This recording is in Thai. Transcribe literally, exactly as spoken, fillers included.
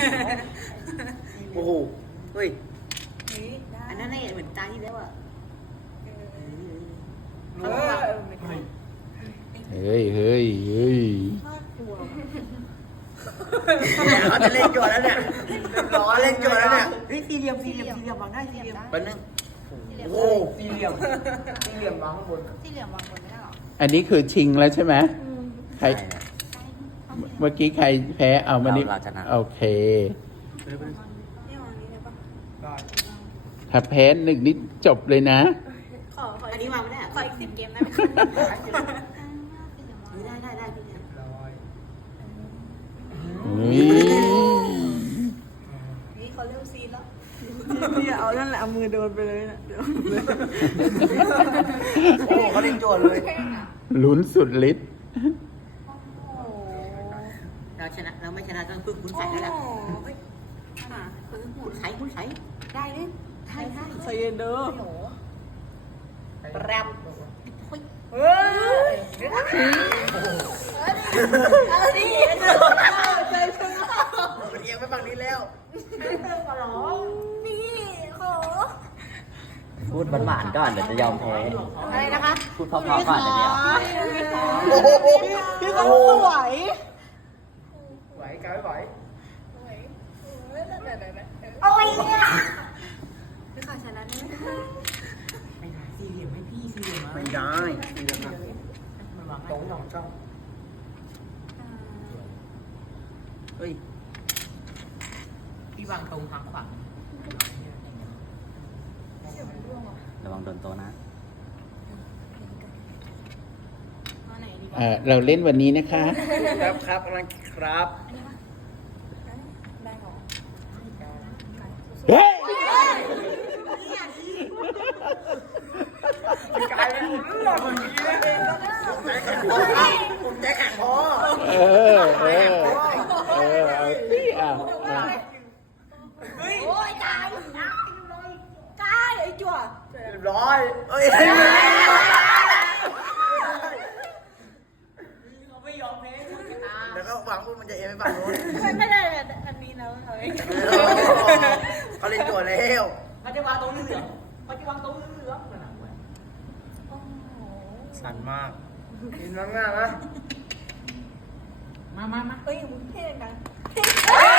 โอ้โหเฮ้ยอันนั้นเนี่ยเหมือนตาที่แล้วอ่ะเฮ้ยเฮ้ยเฮ้ยเขาจะเล่นจวดแล้วเนี่ยล้อเล่นจวดแล้วเนี่ยเฮ้ยสี่เหลี่ยมสี่เหลี่ยมสี่เหลี่ยมวางได้สี่เหลี่ยมแป๊บนึงโอ้สี่เหลี่ยมสี่เหลี่ยมวางข้างบนสี่เหลี่ยมวางบนไม่ได้หรออันนี้คือชิงแล้วใช่ไหมใครเมื่อกี้ใครแพ้เอามานี่โอเคถ้าแพ้หนึ่งนี่จบเลยนะขอขออันนี้วางไม่ได้ขออีกสิบเกมได้ไหมได้ได้ได้พี่แนี่เขาเริ่มซีนแล้วพี่เอานั่นแหละเอามือโดนไปเลยนะเดี๋ยวโอ้เขาเล่นจวดเลยลุ้นสุดฤทธิ์เราชนะเราไม่ชนะต้องพึ่งคุณใส่แล้วล่ะคุณใส่คุณใส่ได้เลยได้ได้ใส่เย็นเด้อแรมเฮ้ยอะไรนี่ใจชื้นมันเอียงไปฝั่งนี้แล้วนี่ขอพูดหวานๆก่อนเดี๋ยวจะยอมแพ้อะไรนะคะพูดเพราะๆก่อนเดี๋ยวพี่เขาไหวไหวกายไหวโอ้ยพี่ขอชนะได้ไหมไม่ได้สี่เหลี่ยมให้พี่สี่เหลี่ยมไม่ได้สี่เหลี่ยมตรงสองช่องเฮ้ยพี่วางตรงทางขวาระวังโดนโต๊ะนะเออเราเล่นวันนี้นะคะครับครับกำลังครับเฮ้ยกลายเป็นเรื่องเมื่อกี้เลยผมใจแข็งพอเออเออเออเอาสิอ่ะเฮ้ยโอ้ยกายกายไอ้จั่วเรียบร้อยเอ้ยเขาไม่ยอมแพ้แล้วก็หวังว่ามันจะเอ็นไปฝั่งโน้นไม่ได้อันนี้นะเฮ้ยเขาเล่นตัวแล้วเขาจะวางตรงนี้เหลืองเขาจะวางตรงนี้เหลืองสั่นมากกินมากๆนะมามามาเฮ้ยมึงเท่กัน